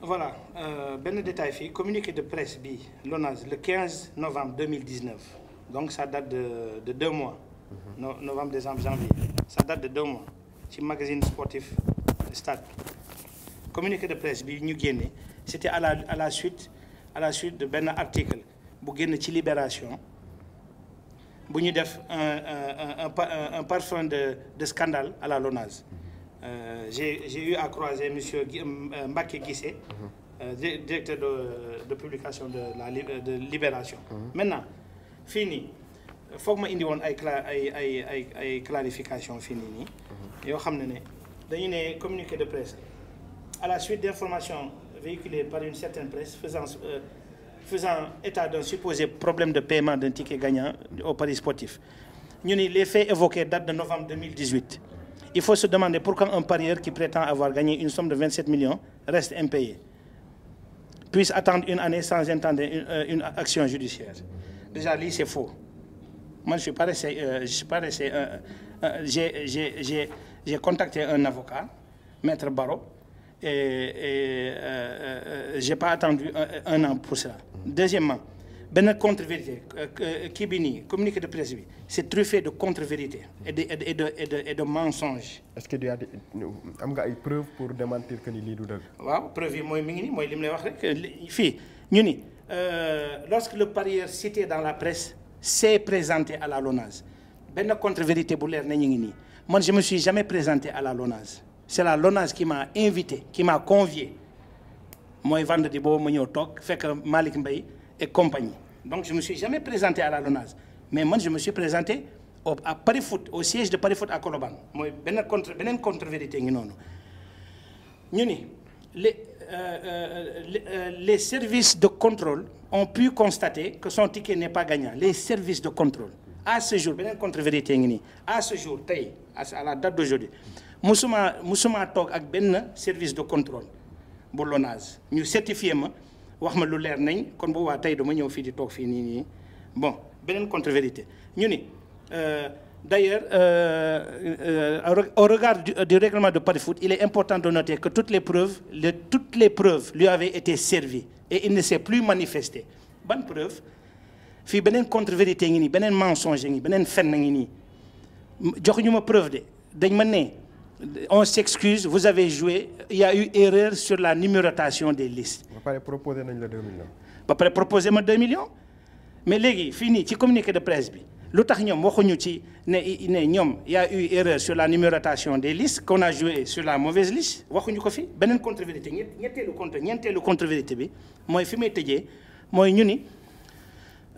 Voilà, benn détail fii communiqué de presse bi l'ONAS le 15 novembre 2019 donc ça date de 2 mois. Novembre, décembre, janvier. Ça date de 2 mois ci magazine sportif Stade. Communiqué de presse bi ñu génne c'était à la suite de benn article bu génn ci Libération bu ñu def un parfum de scandale à la LONASE. J'ai eu à croiser monsieur Mbacké Guissé, directeur de publication de Libération. Maintenant fii nii foog ma indi woon ay clarification fii nii yoo xam ne dañu ne communiqué de presse à la suite d'informations véhiculées par une certaine presse faisant état d'un supposé problème de paiement d'un ticket gagnant au paris sportif. Ñu ni les faits évoqués datent de novembre 2018. Il faut se demander pourquoi un parieur qui prétend avoir gagné une somme de 27 millions reste impayé, puisse attendre une année sans entendre une action judiciaire. Déjà, lii c'est faux. Moi, je suis pas resté. J'ai contacté un avocat, Maître Barreau, et j'ai pas attendu un an pour cela. Deuxièmement, benn contre-vérité kii bi nii communiqué de presse bi c'est truffé de contre-vérité et de mensonges. Est-ce que am nga ay preuves pour démentir que ni lii du dëgg. waaw preuve yi mooy mi ngi nii mooy li mu lay wax rek fii ñu ni lorsque le parieur cité dans la presse s'est présenté à la LONASE benn contre-vérité bu leer na ñu ngi nii man je me suis jamais présenté à la LONASE. C'est la LONASE qui m'a invité, qui m'a convié mooy vendredi boobu ma ñëw toog fekk Malick Mbaye et compagnie. Donc je me suis jamais présenté à la LONASE mais man je me suis présenté à Paris Foot, au siège de Paris Foot à Colobane mooy beneen contre-vérité ngi noonu ñu ni les services de contrôle ont pu constater que son ticket n'est pas gagnant. Les services de contrôle à ce jour beneen contre-vérité ngi nii à ce jour tey à la date d'aujourd'hui musuma toog ak benn service de contrôle bu LONASE ñu certifié ma wax ma lu leer nañ kon bu waa tey dama ñëw fii di toog fii nii bon beneen contre-vérité ñu ni d'ailleurs au regard du règlement de Paris Foot il est important de noter que toutes les preuves lui avaient été servies et il ne s'est plus manifesté. Ban preuve fii beneen contre-vérité ngi nii beneen mensonge ngi beneen fen ngi nii joxuñu ma preuve de dañ ma ne on s'excuse, vous avez joué, il y a eu erreur sur la numérotation des listes. Ba pare proposé nañ la 2 millions. Ba pare proposé ma 2 millions mais léegi fii nii ci communiqué de presse bi lu tax ñoom waxuñu ci ne ñoom il y a eu erreur sur la numérotation des listes qu'on a joué sur la mauvaise liste waxuñu ko fi beneen contre-vérité ñeenteelu contre-vérité bi mooy fi may tëjee mooy ñu ni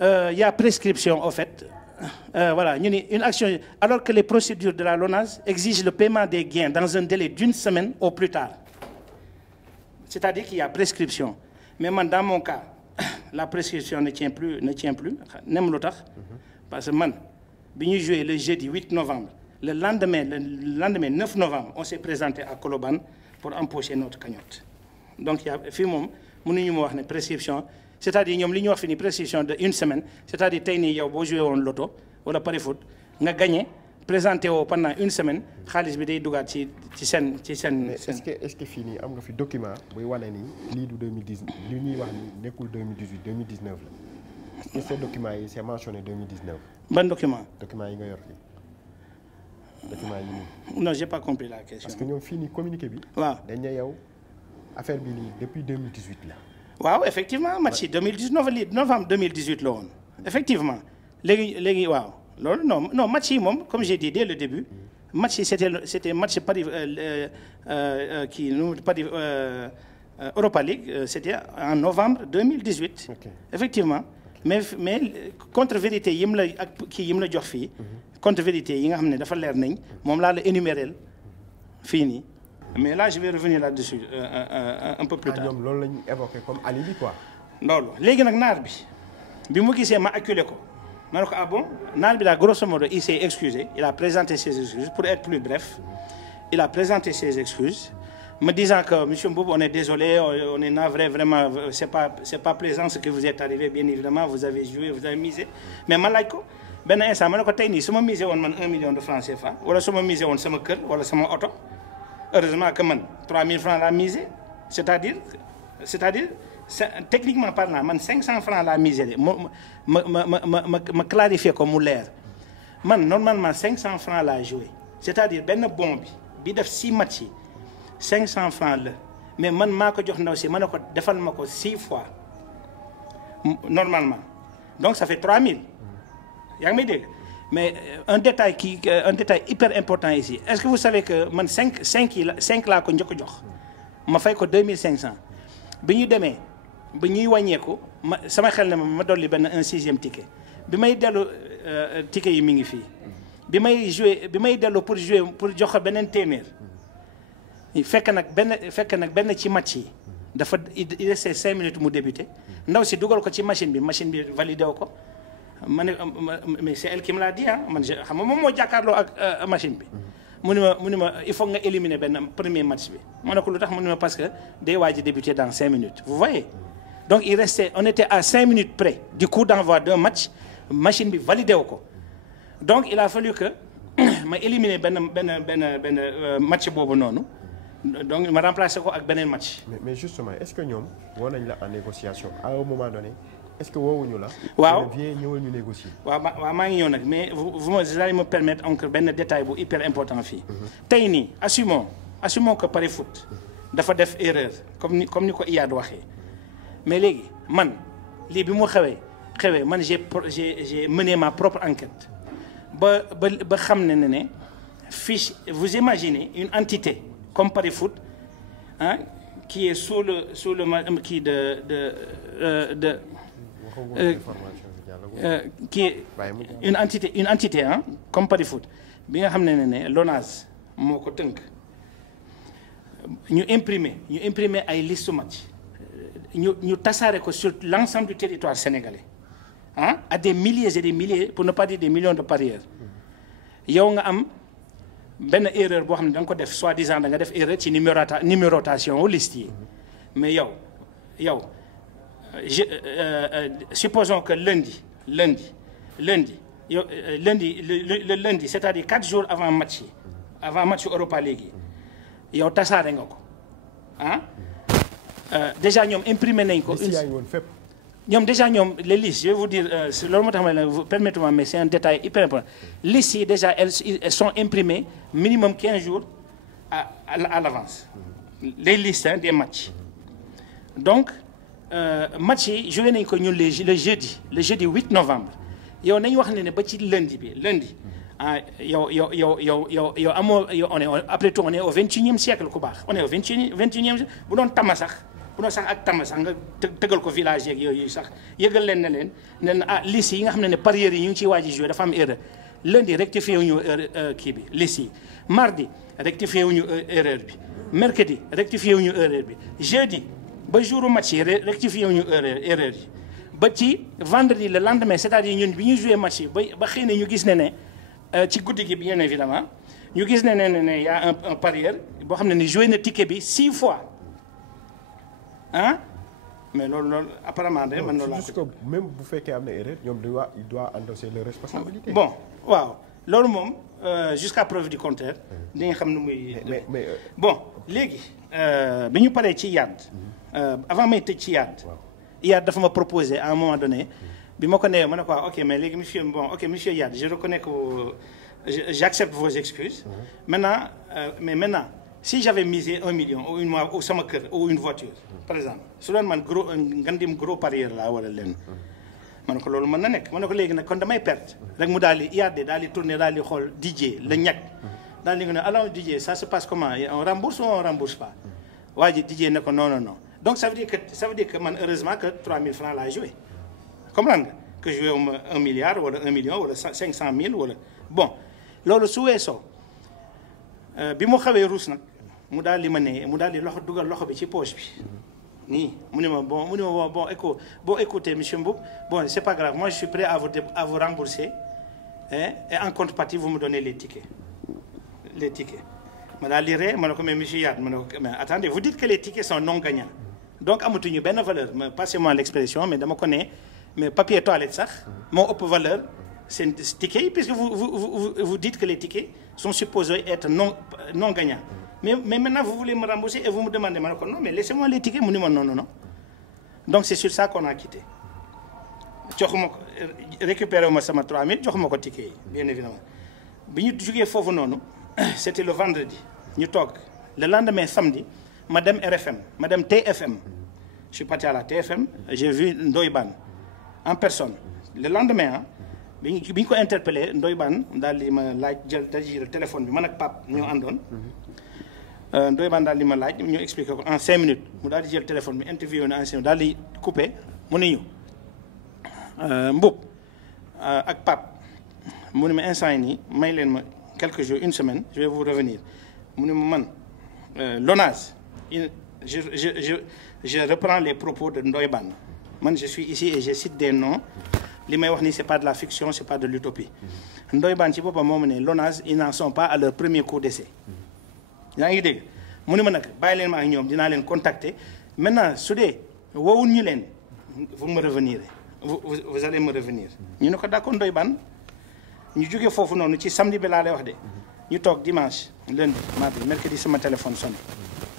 il y a prescription au fait. Voilà, une action alors que les procédures de la LONASE exigent le paiement des gains dans un délai d'1 semaine au plus tard. C'est-à-dire qu'il y a prescription. Mais man, dans mon cas, la prescription ne tient plus. Nem lu tax parce que man bi ñuy joué le jeudi 8 novembre, le lendemain 9 novembre, on s'est présenté à Colobane pour empocher notre cagnotte. Donc il y a fii moom mënuñu ma wax ne prescription. C'est-à-dire ñoom li ñu wax fi ni prescription de 1 semaine c'est-à-dire tey nii yow boo joué woon loto wala pari foot nga gagné présenté woo pendant 1 semaine xaalis bi day dugaat ci seen. mais est-ce que fii nii am nga fi document buy wane ni lii du 2010 li ñuy wax ni nekkul 2018 2019 la est-ce que ces documents yi c'est mentionné 2019. ban document. document yi nga yor fii document yi nii. non j'ai pas compris la question. parce que ñoom fii nii communiqué bi. waaw dañ ne yow affaire bi nii depuis 2018 la. waaw effectivement match yi 2019 lii novembre 2018 la woon effectivement léegi waaw loolu non match yi moom comme j'ai dit dès le début match yi c'était match Paris Paris Europa League c'était en novembre 2018. Okay. Effectivement mais contre-vérité yi mu la ak kii yi mu la jox fii contre-vérité yi nga xam ne dafa leer nañ moom laa la énumérer fii nii. Mais là je vais revenir là-dessus un peu plus tard. ñoom loolu la ñu évoqué comme alibi quoi. loolu léegi nag naar bi mu gisee ma acculé ko ma ne ko ah bon naar bi daal grosso modo il s'est excusé il a présenté ses excuses pour être plus bref il a présenté ses excuses me disant que monsieur Mboup, on est désolé, on est navré, vraiment, c'est pas plaisant ce que vous êtes arrivé, bien évidemment, vous avez joué, vous avez misé. Mais ma laaj ko benn instant ma ne ko tey nii su ma misé woon man 1 million de francs CFA wala su ma misé woon sama kër wala sama oto heureusement que man 3000 francs laa misé c'est-à-dire techniquement parlant man 500 francs laa misé de ma clarifier ko mu leer man normalement 500 francs laa joué c'est-à-dire benn bon bi def 6 matchs yi 500 francs la mais man maa ko jox ndaw si ma ne ko defal ma ko 6 fois normalement donc ça fait 3000 yaa ngi may dégg mais un détail hyper important ici est-ce que vous savez que man 5 laa ko njëkk a jox ma fay ko 2500 bi ñu demee ba ñuy wàññeeku sama xel ne ma dolli benn un 6e ticket bi may dellu ticket yi mi ngi fii bi may dellu pour jouer pour jox ko beneen téeméer fekk nag benn ci match yi dafa il restait 5 minutes mu débuté ndaw si dugal ko ci machine bi validé wu ko ma ne mais c'est elle qui me l'a dit ah man xam nga moom moo jàkkaarloo ak machine bi mu ni ma il faut nga éliminer benn premier match bi ma ne ko lu tax mu ni ma parce que day waaj a débuter dans 5 minutes vous voyez donc on était à 5 minutes près du coup d'envoi d'un match machine bi validé wu ko donc il a fallu que ma éliminer benn match boobu noonu donc ma remplacé ko ak beneen match. mais justement est-ce que ñoom woo nañ la en négociation à un moment donné est-ce que woowuñu la. waaw viens ñëwal ñu négocier. waaw maa ngi ñëw nag mais vous allez me permettre encore benn détail bu hyper important fii. tey nii assumons que Paris Foot dafa def erreur comme ni ko Iyad waxee mais léegi man lii bi mu xewee man j'ai mené ma propre enquête ba xam ne fiche vous imaginez une entité comme Paris Foot hein, qui est sous le qui qui est une entité hein, comme Paris Foot bi nga xam ne l'ONAS moo ko tënk ñu imprimer ay liste match ñu tasaare ko sur l'ensemble du territoire sénégalais ah à des milliers et des milliers pour ne pas dire des millions de parieurs yow nga am benn erreur boo xam ne da nga ko def soi-disant da nga def erreur ci numérotation au liste yi mais yow supposons que lundi le lundi c'est-à-dire 4 jours avant match Europa League yi yow tasaare nga ko ah déjà ñoom imprimé nañ ko. ñoom déjà les listes je vais vous dire loolu moo tax ma ne permettez-moi mais c'est un détail hyper important listes yi déjà elles sont imprimées minimum 15 jours à l'avance les listes hein, des matchs donc match yi joué nañ ko ñun le jeudi 8 novembre yow nañ wax ne ba ci lundi ah yow amoo on est après tout on est au 21e siècle ku baax on est au 21e bu doon tama sax. bu doon sax ak tama sax nga tëgal ko village yeeg yooyu sax yëgal leen ne ah liste yi nga xam ne parieurs yi ñu ngi ciy waaj a joué dafa am erreur lundi rectifié wu ñu kii bi liste yi mardi rectifié wu ñu erreur bi mercredi rectifié wu ñu erreur bi jeudi ba jouru match yi rectifié wu ñu erreur yi ba ci vendredi le lendemain c'est-à-dire ñun bi ñu joué match yi ba xëy na ñu gis ne ci guddi gi bien évidemment ñu gis ne y a un parieur boo xam ne ni joué na ticket bi 6 fois. ah mais loolu apparemment de man loolu laa ko. même bu fekkee am na erreur ñoom il doit endosser les responsabilités. bon waaw loolu moom jusqu'à preuve du contraire. di nga xam ne muy. mais bon léegi bi ñu paree ci Iyad. avant may tëj ci Iyad. Iyad dafa ma proposer à un moment donné. bi ma ko nee ma ne ko ok mais léegi monsieur Iyad je reconnais que j'accepte vos excuses. maintenant si j'avais misé 1 million ou sama kër ou une voiture par exemple su doon man gros parieur laa wala leen ma ne ko loolu mën na nekk ma ne ko léegi nag kon damay perte rek mu daal di Iyad daal di tourner daal di xool DJ la ñàkk daal di ne alors DJ ça se passe comment on rembourse ou on rembourse pas waa ji DJ ne ko non donc ça veut dire que man heureusement que 3000 francs laa joué comprendre nga que joué wu ma 1 milliard wala 1 million wala 500 000 wala bon loolu su weesoo bi mu xawee ruus nag mu daal di dugal loxo bi ci poche bi nii mu ne ma bon écoutez monsieur Mboup bon c'est pas grave moi je suis prêt à vous rembourser et en contrepartie vous me donnez les tickets ma daal di ree ma ne ko mais monsieur Yade ma ne ko mais attendez vous dites que les tickets sont non gagnants donc amatuñu benn valeur passez-moi l'expression mais dama ko ne mais papier toilette sax moo ëpp valeur seen tickets yi puisque vous dites que les tickets sont supposés être non gagnants mais maintenant vous voulez me rembourser et vous me demandez ma ne ko non mais laissez-moi les tickets mu ni ma non donc c'est sur ça qu'on a quitté joxuma ko récupéré ma sama 3000 joxuma ko ticket yi bien évidemment bi ñu jógee foofu noonu c'était le vendredi ñu toog le lendemain samedi ma dem RFM ma dem TFM je suis parti à la TFM j'ai vu Ndoye Bane en personne le lendemain bi ñu ko interpellé Ndoye Bane daal di ma laaj jël téléphone bi man ak Pape ñoo àndoon Ndoye Bane daal di ma laaj ñu expliqué ko en 5 minutes mu daal di jël téléphone bi interview na en 5 minutes daal di coupé mu ni ñu Mboup ak Pape mu ne ma instant yi nii may leen ma quelques jours une semaine je vais vous revenir mu ne ma man l'ONAS je reprends les propos de Ndoye Bane man je suis ici et je cite des noms li may wax ni c'est pas de la fiction c'est pas de l'utopie Ndoye Bane ci boppam moo ma ne l'ONAS ils n'en sont pas à leur premier coup d'essai yaa ngi dégg mu ne ma nag bàyyi leen ma ak ñoom dinaa leen contacter maintenant su dee woowuñ ñu leen vous me revenirez vous allez me revenir ñu ne ko d'accord Ndoye Bane ñu jógee foofu noonu ci samedi bi laa lay wax de ñu toog dimanche lundi mardi mercredi sama téléphone sonne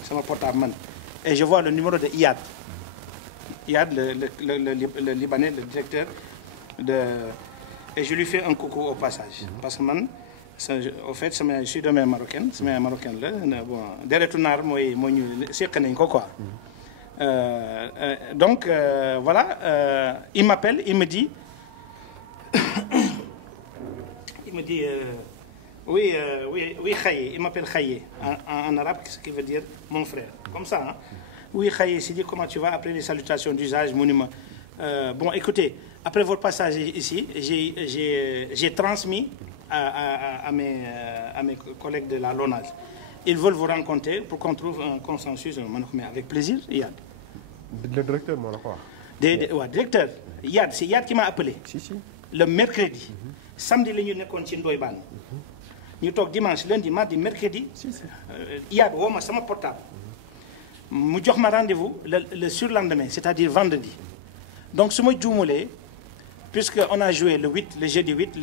sama portable man et je vois le numéro de Iyad le Libanais le directeur et je lui fais un coucou au passage parce que man au fait je suis de mère marocaine sama yaay marocaine la bon deretu naar moo ñu séq nañ ko quoi donc voilà il m'appelle il me dit oui Khaye il m'appelle Khaye en arabe ce qui veut dire mon frère comme ça hein? Oui Khaye s'il dit comment tu vas après les salutations d'usage mu ni ma bon écoutez après votre passage ici j'ai transmis à mes collègues de la LONASE ils veulent vous rencontrer pour qu'on trouve un consensus ma ne ko mais avec plaisir Iyad. Le directeur moo la ko wax. waaw directeur Iyad c'est Iyad qui m'a appelé. si le mercredi. samedi la ñu nekkoon ci Ndoye Bane. ñu toog dimanche lundi mardi mercredi. Iyad woo ma sama portable. mu jox ma rendez-vous le surlendemain c'est-à-dire vendredi. donc su ma juumalee puisque on a joué le 8 le jeudi 8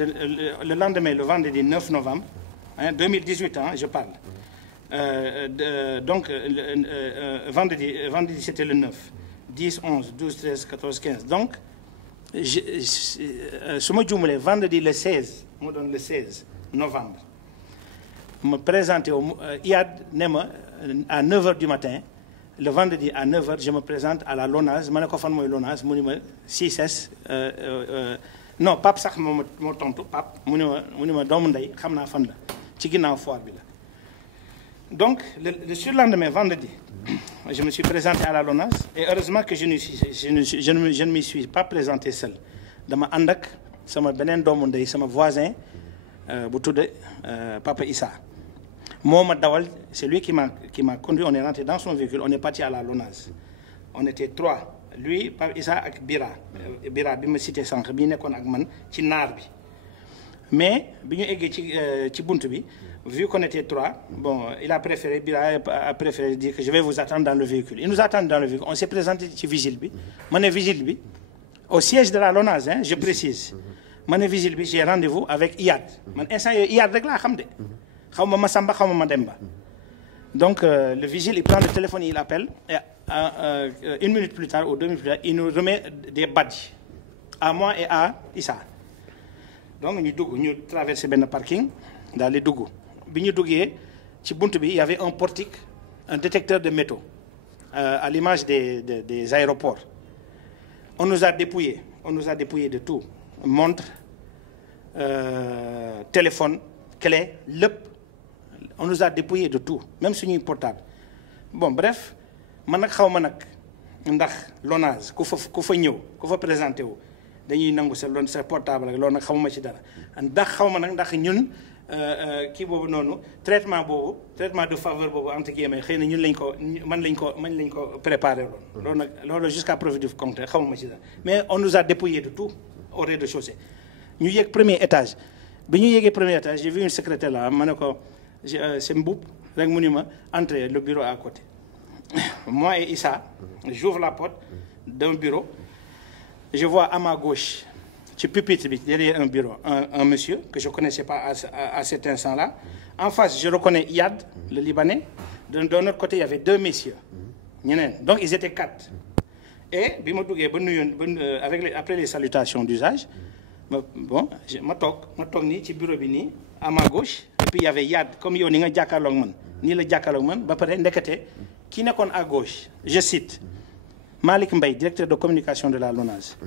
le lendemain le vendredi 9 novembre 2018 je parle. Donc vendredi c'était le 9 10 11 12 13 14 15 donc su ma juumalee vendredi le 16 moo doon le 16 novembre ma présenté au Iyad ne ma à 9h du matin le vendredi à 9h je me présente à la LONASE ma ne ko fan mooy LONASE mu ni ma 6S non Pape sax moo tontu Pape mu ni ma doomu ndey xam naa fan la ci ginnaaw foire bi la. Donc, le surlendemain, vendredi, je me suis présenté à la LONASE et heureusement que je ne m'y suis pas présenté seul. Dama ànd ak sama beneen doomu ndey sama voisin bu tudd Papa Issa moo ma dawal c'est lui qui m'a conduit on est rentré dans son véhicule on est parti à la LONASE on était 3 lui Papa Issa ak Bira bi ma cité sànq bi nekkoon ak man ci naar bi mais bi ñu eggee ci bunt bi vu qu'on était 3 bon il a préféré dire que je vais vous attendre dans le véhicule il nous attend dans le véhicule on s'est présenté ci vigile bi ma ne vigile bi au siège de la LONASE je précise ma ne vigile bi j'ai rendez-vous avec Iyad man instant yooyu Iyad rek laa xam de xaw ma Masamba xaw ma Mademba donc le vigile il prend le téléphone il appelle et une minute plus tard ou 2 minutes plus tard il nous remet des badges à moi et à Issa donc ñu traversé benn parking daal di dugg bi ñu duggee ci bunt bi il y avait un portique un détecteur de métaux à l'image des aéroports on nous a dépouillé de tout montre téléphone clé lépp on nous a dépouillé de tout même suñuy portable bon bref man nag xaw ma nag ndax LONASE ku fa ñëw ku fa présenté wu dañuy nangu sa portable ak loolu nag xamuma ci dara ndax xaw ma nag ndax ñun kii boobu noonu traitement de faveur boobu entre guillemets xëy na ñun man lañ ko préparé loolu jusqu'à preuve du contraire xamuma ci dara mais on nous a dépouillé de tout au rez-de-chaussée ñu yéeg premier étage bi ñu yéegee premier étage j'ai vu une secrétaire là ma ne ko c'est Mboup rek mu ni ma entrez, le bureau à côté. Moi et Issa, j'ouvre la porte d'un bureau, je vois à ma gauche, ci pupitre bi derrière un bureau, un monsieur que je ne connaissais pas à cet instant-là. En face, je reconnais Iyad, le Libanais. De notre côté, il y avait 2 messieurs. Donc, ils étaient 4. Et après les salutations d'usage, bon, je m'attends ni ci bureau bi ni à ma gauche. Et puis, il y avait Iyad, comme yo ni nga jàkkaarloog man, ni la jàkkaarloog man, ba pare ndekete ki nekkoon à gauche, je cite, Malik Mbaye, directeur de communication de la LONASE.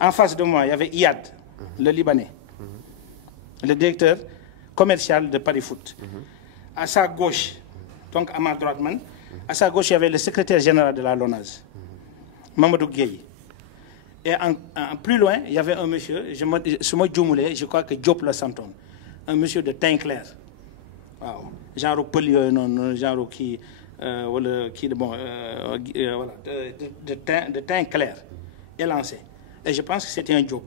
En face de moi, il y avait Iyad, le Libanais, le directeur commercial de Paris Foot. À sa gauche, donc à ma droite, à sa gauche, il y avait le secrétaire général de la LONASE, Mamadou Gueye. Et plus loin, il y avait un monsieur, je crois que Diop le Santon, un monsieur de teint clair. Wow. Genre Pelio, non, genre qui, voilà, de teint clair, élancé. Et je pense que c'était un job.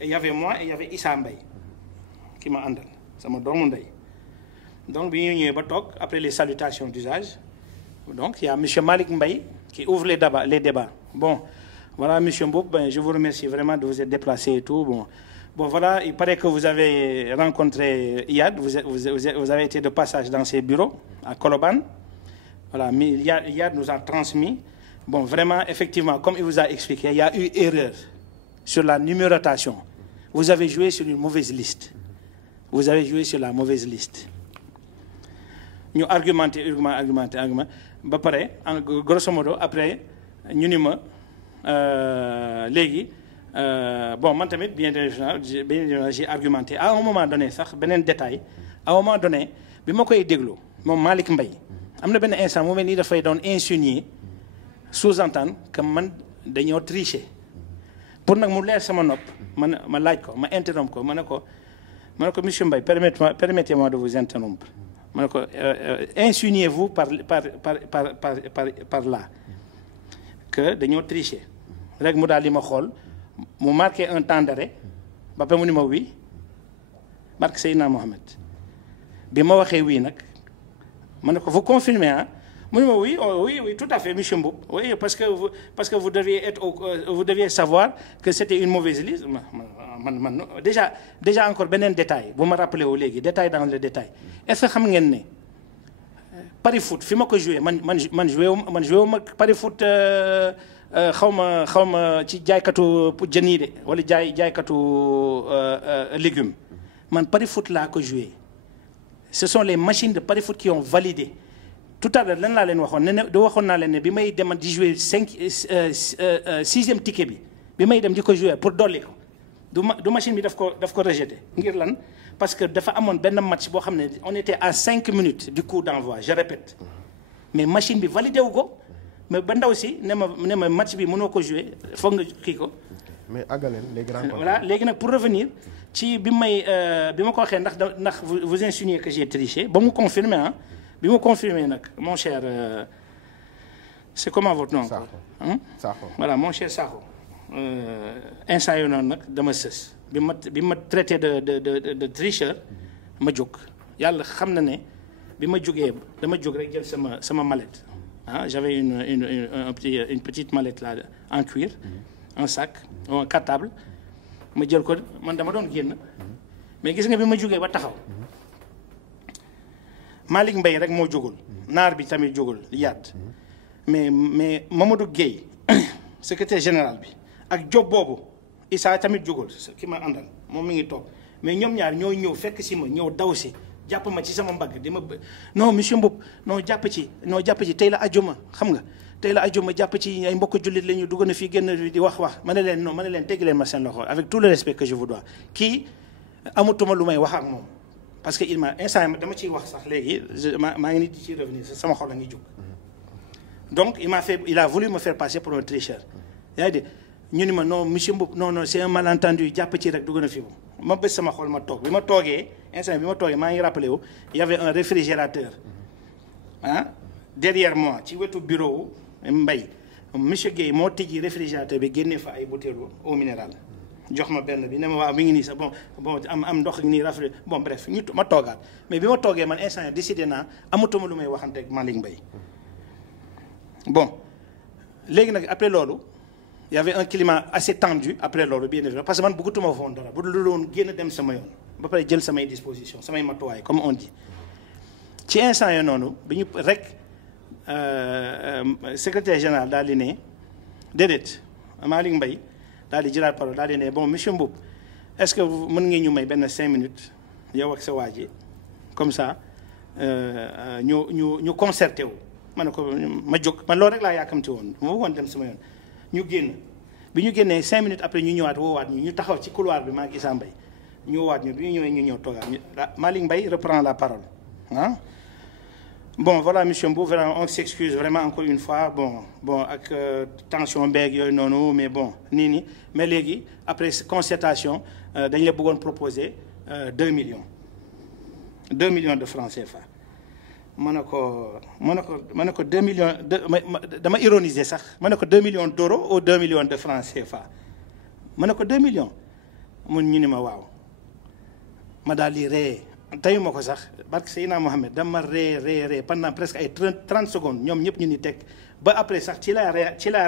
Et il y avait moi et il y avait Issa Mbaye qui m'a andal. Ça m'a donné mon day. Donc, après les salutations d'usage, donc il y a M. Malik Mbaye qui ouvre les débats. Bon, voilà, M. Mboup, ben, je vous remercie vraiment de vous être déplacé et tout. Bon, voilà, il paraît que vous avez rencontré Iyad, vous avez été de passage dans ses bureaux à Koloban. Voilà, mais Iyad nous a transmis. Bon, vraiment, effectivement, comme il vous a expliqué, il y a eu erreur sur la numérotation. Vous avez joué sur une mauvaise liste. Vous avez joué sur la mauvaise liste. Nous argumenté. Bah pareil, grosso modo, après, nous nous bon, moi tamit, bien j'ai argumenté. À un moment donné, ça, un détail, à un moment donné, je me suis dit, mon Malik Mbaye, je me suis instant, je me suis insinuer, sous-entendre que man dañoo tricher. Pour nag mu leer sama nopp ma laaj ko ma interrompre ko ma ne ko monsieur Mbaye permettez-moi de vous interrompre ma ne ko insinuez-vous par là que dañoo tricher rek mu daal di ma xool mu marqué un temps d'arrêt ba pare mu ni ma oui barke Seydina Mohamed bi ma waxee oui nag ma ne ko vous confirmez hein. Oui, tout à fait, M. Mboup. Oui, parce que vous deviez savoir que c'était une mauvaise liste. Déjà encore un détail. Vous me rappelez au léegi détail dans le détail. Est-ce que vous savez Paris Foot, fi ma ko joué man joué Paris Foot xawma ci jaaykatu jën yi de wala jaaykatu légumes. Man Paris Foot laa ko joué. Ce sont les machines de Paris Foot qui ont validé. Tout à l'heure lan laa leen waxoon naa leen ne bi may dem di jouer 6e ticket bi may dem di ko jouer pour dolli ko du machine bi daf ko rejeté ngir lan parce que dafa amoon benn match boo xam ne on était à 5 minutes du coup d'envoi je répète mais machine bi validé wu ko mais ba ndaw si ne ma match bi mënoo ko jouer foog nga kii ko. mais àggaleen les grands. Voilà léegi nag pour revenir ci bi ma ko waxee ndax vous insinuez que j'ai triché ba mu confirmer ah. Bi me confirmer, mon cher, c'est comment votre nom? Sakho. Hein? Sakho. Voilà, mon cher Sakho. Instant yo non nak dama seuss. Bi ma traité de tricheur, ma jóg. Yalla xam na né bi ma jógee dama jóg rek jël sama mallette. Hein? J'avais une petite mallette là en cuir, un sac, un cartable. Ma jël ko man dama doon génn. Mais gis nga bi ma jógee ba taxaw. Malik Mbaye rek moo jógul naar bi tamit jógul Iyad mais Mamadou Gueye secrétaire général bi ak job boobu Issa tamit jógul ki ma àndal moom mi ngi toog mais ñoom ñaar ñoo ñëw fekk si ma ñëw daw si jàpp ma ci sama mbagg di ma non monsieur Mboup non jàpp ci tey la ajuma xam nga tey la ajuma jàpp ci ay mbokk jullit la ñu dugg na fii génn di wax ma ne leen teggi leen ma seen loxo avec tout le respect que je vous dois kii amatuma lu may wax ak moom parce que il m'a instant dama ciy wax sax léegi maa ngi nit di ci revenir sama xol la ngi jóg donc il a voulu me faire passer pour un tricheur yaa ngi dégg ñu ni ma non monsieur Mboup non c'est un malentendu jàpp ci rek dugg na fi ma bés sama xol ma toog bi ma toogee instant bi ma toogee maa ngi rappelé wu il y avait un réfrigérateur ah derrière moi ci wetu bureau Mbaye monsieur Guèye moo tijji réfrigérateur bi génnee fa ay bouteilles eau minérale jox ma benn bi ne ma waaw mi ngi nii sax bon am ndox nii rafet bon bref ma toogaat mais bi ma toogee man instant décidé naa amatuma lu may waxante ak Malick Mbaye bon léegi nag après loolu y avait un climat assez tendu après loolu bien évidemment parce que man bëggatuma foon dara bu dul woon génn dem sama yoon ba pare jël samay disposition samay matuwaay comme on dit ci instant yooyu noonu bi ñu rek secrétaire général daal di ne déedéet Malick Mbaye daal di jëlaat parole daal di ne bon monsieur Mboup est-ce que mën ngeen ñu may benn 5 minutes yow ak sa waa ji comme ça ñu concerté wu ma ne ko ma jóg man loolu rek laa yàkkamti woon ma bëggoon dem sama yoon ñu génn bi ñu génnee 5 minutes après ñu ñëwaat woowaat ñu taxaw ci couloir bi maa ak Issa Mbaye ñu woowaat ñu bi ñu ñëwee ñu ñëw toogaat Malick Mbaye reprend la parole ah bon voilà monsieur Mboup vraiment on s'excuse vraiment encore une fois bon ak tension beeg yooyu noonu mais bon nii mais léegi après concertation dañ la bëggoon proposer 2 millions de francs CFA ma ne ko 2 millions dama ironiser sax ma ne ko 2 millions d'euros ou 2 millions de francs CFA ma ne ko 2 millions mun ñu ni ma waaw ma daal di ree tayu ma ko sax barke Seydina Mohamed dama ree pendant presque ay 30 secondes ñoom ñëpp ñu ni teg ba après sax ci la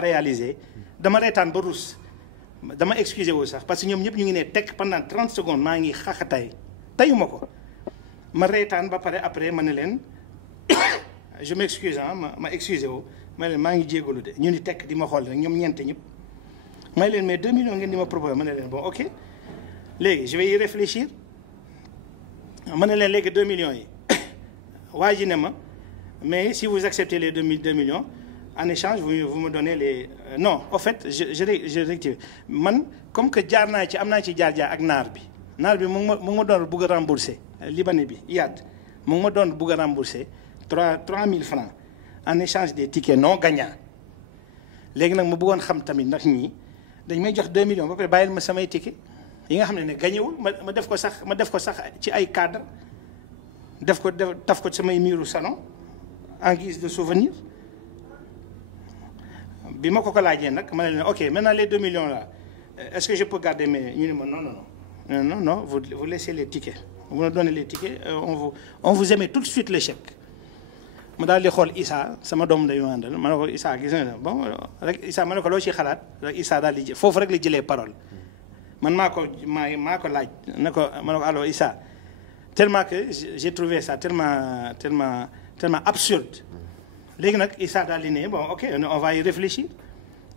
réalisé dama reetaan ba rus dama excusé wu sax parce que ñoom ñëpp ñu ngi ne teg pendant 30 secondes maa ngi xaxatay tayu ma ko ma reetaan ba pare après ma ne leen je m'excuse ma excusé wu ma leen maa ngi jégalu de ñu ni tekk di ma xool rek ñoom ñeente ñëpp may leen mais 2 millions ngeen di ma proposé ma ne leen bon ok léegi je vais y réfléchir ma ne leen léegi 2 millions yi waa ji ne ma mais si vous acceptez les 2 millions en échange vous me donnez les non en fait je rectifie man comme que jaar naa ci am naa ci jaar ak naar bi mu ngi ma doon bëgg a rembourser libanais bi Iyad mu ngi ma doon bëgg a rembourser 3000 francs en échange des tickets non gagnants léegi nag ma bëggoon xam tamit ndax ñii dañ may jox 2 millions ba pare bàyyil ma samay ticket yi nga xam ne gañewul ma def ko sax ci ay cadre taf ko samay miiru salon en guise de souvenir bi ma ko laajee nag ma ne leen ok maintenant les 2 millions là est-ce que je peux garder mais ñu ne ma non vous laissez les tickets vous nous donnez les tickets on vous émet tout de suite le chèque ma daal di xool Issa sama doom day àndal ma ne ko Issa gis nga bon rek Issa ma ne ko loo ciy xalaat rek Issa daal di foofu rek la jëlee parole man maa ko laaj ma ne ko alors Issa tellement que j'ai trouvé ça tellement absurde léegi nag Issa daal di ne bon ok on va y réfléchir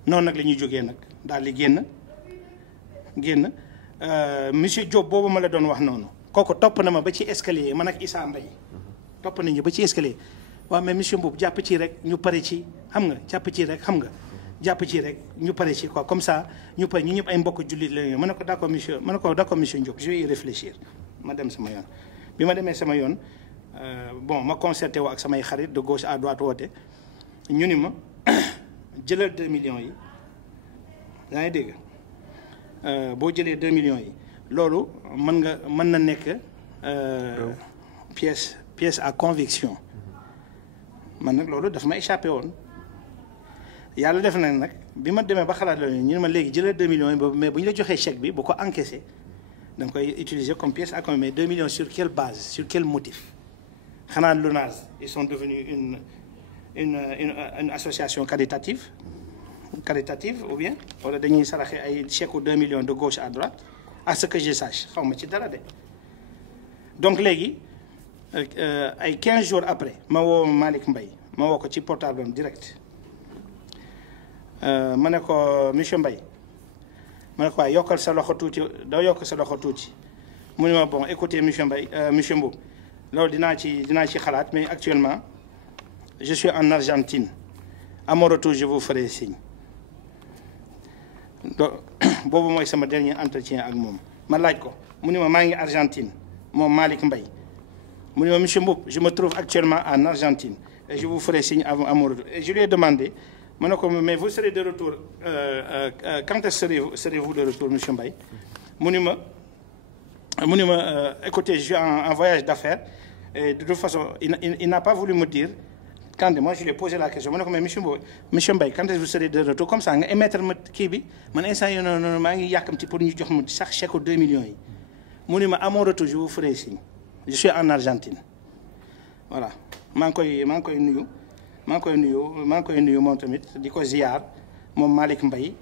noonu nag la ñuy jógee nag daal di génn monsieur Diop boobu ma la doon wax noonu kooku topp na ma ba ci escalier man ak Issa Mbaye topp nañu ba ci escalier waaw mais monsieur Mboup jàpp ci rek ñu pare ci xam nga jàpp ci rek ñu pare ci quoi comme ça ñu pare ñu ñëpp ay mbokk jullit la ma ne ko d'accord monsieur Diop je vais y réfléchir ma dem sama yoon bi ma demee sama yoon bon ma concerté woo ak samay xarit de gauche à droite woote ñu ni ma jëlal 2 millions yi yaa ngi dégg boo jëlee 2 millions yi loolu mën na nekk pièce à conviction man nag loolu daf ma échappé woon yàlla def nag bi ma demee ba xalaat loolu ñu ne ma léegi jëlal 2 millions yi boobu mais bu ñu la joxee chèque bi bu ko encaissé da nga koy utiliser comme pièce à conviction mais 2 millions sur quelle base sur quel motif xanaa LONASE ils sont devenus une association caritative ou bien wala dañuy saraxe ay chèque u 2 millions de gauche à droite à ce que je sache xaw ma ci dara de donc léegi ay 15 jours après ma woo Malick Mbaye ma woo ko ci portable am direct ma ne ko monsieur Mbaye ma ne ko waaye yokkal sa loxo tuuti doo yokk sa loxo tuuti mu ne ma bon écoutez monsieur Mbaye monsieur Mboup loolu dinaa ci xalaat mais actuellement je suis en Argentine à mon retour je vous ferai signe donc boobu mooy sama dernier entretien ak moom ma laaj ko mu ne ma maa ngi Argentine moom Malick Mbaye mu ne ma monsieur Mboup je me trouve actuellement en Argentine et je vous ferai signe à mon retour et je lui ai demandé ma ne ko mais vous serez de retour quand est-ce que serez-vous de retour monsieur Mbaye mu ne ma écoutez je suis en voyage d'affaires et de toute façon il n'a pas voulu me dire Kandé moi je lui ai posé la question ma ne ko mais monsieur Mbaye quand est-ce que vous serez de retour comme ça nga émettre ma kii bi man instant yii noonu maa ngi yàkkamti pour ñu jox ma sax chèque 2 millions yi mu ne ma à mon retour je vous ferai signe je suis en Argentine voilà maa ngi koy nuyu moom tamit di ko ziar moom Malick Mbaye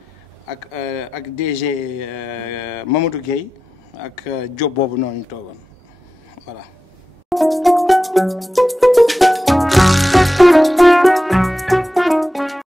ak DG Mamadou Gueye ak Diop boobu noonu ñu toogoon voilà.